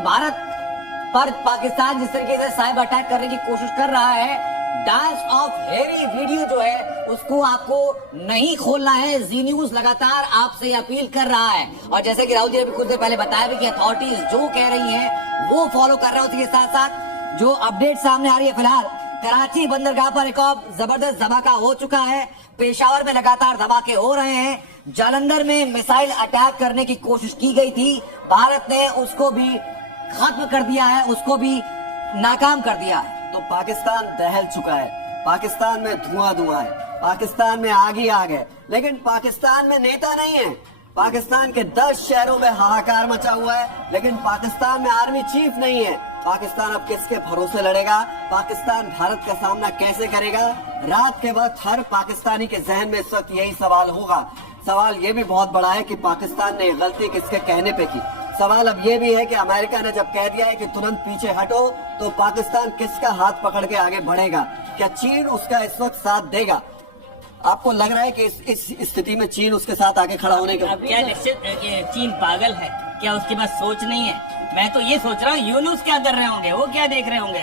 भारत पर पाकिस्तान जिस तरीके से साइबर अटैक करने की कोशिश कर रहा है, डांस ऑफ हेरी वीडियो जो है उसको आपको नहीं खोलना है। जी न्यूज लगातार आपसे अपील कर रहा है, और जैसे कि राहुल जी ने भी कुछ देर पहले बताया भी कि अथॉरिटीज जो कह रही हैं वो फॉलो कर रहा है। उसके साथ साथ जो अपडेट सामने आ रही है, फिलहाल कराची बंदरगाह पर एक और जबरदस्त धमाका हो चुका है। पेशावर में लगातार धमाके हो रहे हैं। जालंधर में मिसाइल अटैक करने की कोशिश की गई थी, भारत ने उसको भी खत्म कर दिया है, उसको भी नाकाम कर दिया है। तो पाकिस्तान दहल चुका है, पाकिस्तान में धुआं धुआं है, पाकिस्तान में आग ही आग है, लेकिन पाकिस्तान में नेता नहीं है। पाकिस्तान के 10 शहरों में हाहाकार मचा हुआ है, लेकिन पाकिस्तान में आर्मी चीफ नहीं है। पाकिस्तान अब किसके भरोसे लड़ेगा? पाकिस्तान भारत का सामना कैसे करेगा? रात के वक्त हर पाकिस्तानी के जहन में इस वक्त यही सवाल होगा। सवाल ये भी बहुत बड़ा है कि पाकिस्तान ने गलती किसके कहने पे की। सवाल अब ये भी है कि अमेरिका ने जब कह दिया है कि तुरंत पीछे हटो, तो पाकिस्तान किसका हाथ पकड़ के आगे बढ़ेगा? क्या चीन उसका इस वक्त साथ देगा? आपको लग रहा है कि इस स्थिति में चीन उसके साथ आगे खड़ा होने का? क्या निश्चित चीन पागल है क्या? उसके पास सोच नहीं है? मैं तो ये सोच रहा हूँ यूनुस क्या कर रहे होंगे, वो क्या देख रहे होंगे।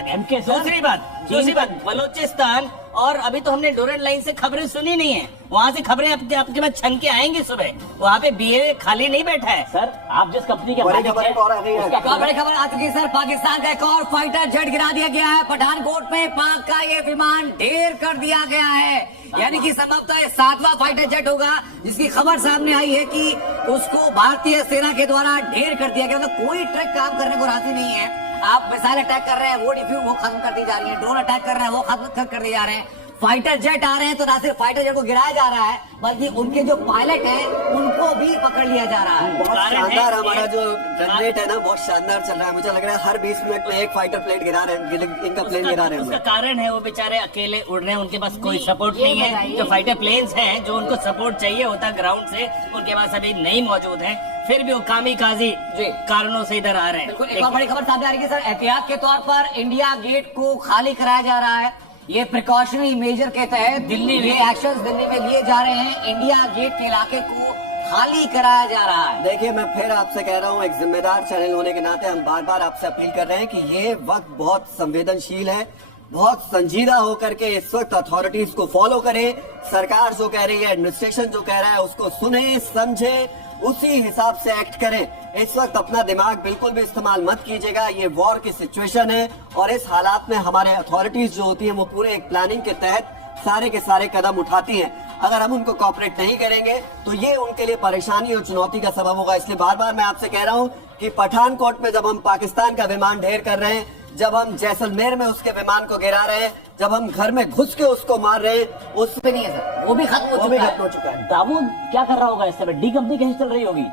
दूसरी बात बलोचिस्तान, और अभी तो हमने डोरेंट लाइन से खबरें सुनी नहीं है, वहाँ से खबरें आपके पास छन के आएंगी सुबह। वहाँ पे बीए खाली नहीं बैठा है। सर, आप जिस कंपनी के बड़ी खबर आ चुकी है सर। पाकिस्तान का एक और फाइटर जेट गिरा दिया गया है पठानकोट में। पाक का ये विमान ढेर कर दिया गया है, यानी कि संभवतः 7वां फाइटर जेट होगा जिसकी खबर सामने आई है कि उसको भारतीय सेना के द्वारा ढेर कर दिया गया। मतलब कोई ट्रक काम करने को राजी नहीं है। आप मिसाइल अटैक कर रहे हैं, वो खत्म कर दी जा रही है। ड्रोन अटैक कर रहे हैं, वो खत्म कर दिए जा रहे हैं। फाइटर जेट आ रहे हैं तो ना सिर्फ फाइटर जेट को गिराया जा रहा है, बल्कि उनके जो पायलट हैं उनको भी पकड़ लिया जा रहा है। बहुत शानदार हमारा जो रन रेट है ना, बहुत शानदार चल रहा है। मुझे लग रहा है हर 20 मिनट में एक फाइटर प्लेन गिरा रहे हैं, इनका प्लेन गिरा रहे हैं। उसका कारण है वो बेचारे अकेले उड़ रहे हैं, उनके पास कोई सपोर्ट नहीं है। जो फाइटर प्लेन्स हैं, जो उनको सपोर्ट चाहिए होता है ग्राउंड से, उनके पास अभी नहीं मौजूद है। फिर भी वो कामी-काजी कारणों से इधर आ रहे हैं। बिल्कुल, एक और बड़ी खबर सामने आ रही है सर। एहतियात के तौर पर इंडिया गेट को खाली कराया जा रहा है। ये प्रिकॉशनरी मेजर के तहत दिल्ली में एक्शंस दिल्ली में लिए जा रहे हैं। इंडिया गेट के इलाके को खाली कराया जा रहा है। देखिए, मैं फिर आपसे कह रहा हूँ, एक जिम्मेदार चैनल होने के नाते हम बार बार आपसे अपील कर रहे हैं कि ये वक्त बहुत संवेदनशील है। बहुत संजीदा होकर के इस वक्त अथॉरिटीज को फॉलो करें। सरकार जो कह रही है, एडमिनिस्ट्रेशन जो कह रहा है, उसको सुने, समझे, उसी हिसाब से एक्ट करें। इस वक्त अपना दिमाग बिल्कुल भी इस्तेमाल मत कीजिएगा। ये वॉर की सिचुएशन है, और इस हालात में हमारे अथॉरिटीज जो होती हैं वो पूरे एक प्लानिंग के तहत सारे के सारे कदम उठाती हैं। अगर हम उनको कोऑपरेट नहीं करेंगे तो ये उनके लिए परेशानी और चुनौती का सबब होगा। इसलिए बार बार मैं आपसे कह रहा हूँ कि पठानकोट में जब हम पाकिस्तान का विमान ढेर कर रहे हैं, जब हम जैसलमेर में उसके विमान को गिरा रहे हैं, जब हम घर में घुस के उसको मार रहे हैं, उस पे नहीं है सर, वो भी खत्म हो चुका है। दाऊद क्या कर रहा होगा इस समय? डी कंपनी कैसे चल रही होगी?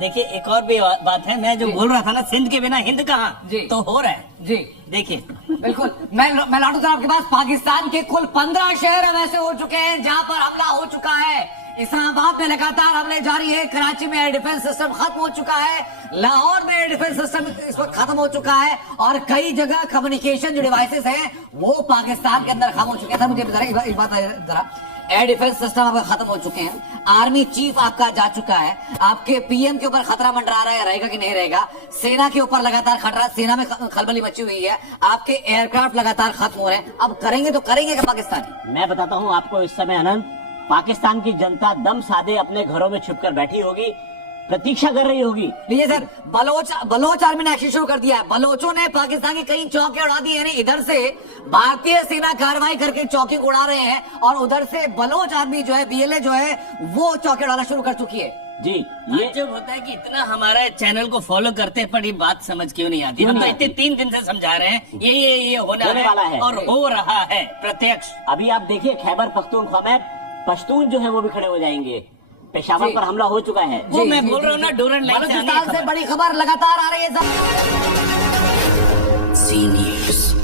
देखिए, एक और भी बात है, मैं जो बोल रहा था ना, सिंध के बिना हिंद कहाँ, तो हो रहा है जी। देखिए, बिल्कुल, मैं लौटू सर आपके पास। पाकिस्तान के कुल 15 शहर अब ऐसे हो चुके हैं जहां पर हमला हो चुका है। इस्लामाबाद में लगातार हमले जारी है, कराची में एयर डिफेंस सिस्टम खत्म हो चुका है, लाहौर में एयर डिफेंस सिस्टम इस वक्त खत्म हो चुका है, और कई जगह कम्युनिकेशन जो डिवाइसेस हैं वो पाकिस्तान के अंदर खत्म हो चुके हैं। सर मुझे एक बात जरा, एयर डिफेंस सिस्टम अब खत्म हो चुके हैं, आर्मी चीफ आपका जा चुका है, आपके पीएम के ऊपर खतरा मंडरा रहा है, रहेगा कि नहीं रहेगा, सेना के ऊपर लगातार खतरा, सेना में खलबली मची हुई है, आपके एयरक्राफ्ट लगातार खत्म हो रहे हैं। अब करेंगे तो करेंगे क्या पाकिस्तानी? मैं बताता हूँ आपको, इस समय अनंत, पाकिस्तान की जनता दम साधे अपने घरों में छुपकर बैठी होगी, प्रतीक्षा कर रही होगी। लीजिए सर, बलोच आर्मी ने एक्शन शुरू कर दिया है। बलोचों ने पाकिस्तान की कई चौकी उड़ा दी है। इधर से भारतीय सेना कार्रवाई करके चौकी उड़ा रहे हैं, और उधर से बलोच आर्मी जो है, बीएलए जो है, वो चौकी उड़ाना शुरू कर चुकी है। जी, ये जो होता है कि इतना हमारा चैनल को फॉलो करते हैं, पर ये बात समझ क्यों नहीं आती? हम तो इतने 3 दिन से समझा रहे हैं ये होने वाला है, और हो रहा है प्रत्यक्ष। अभी आप देखिए, खैबर पख्तूनख्वा में पश्तून जो है वो भी खड़े हो जाएंगे। पेशावर पर हमला हो चुका है। वो मैं बोल रहा हूँ ना, डोरेंट लाइन से बड़ी खबर लगातार आ रही है। सी न्यूज़।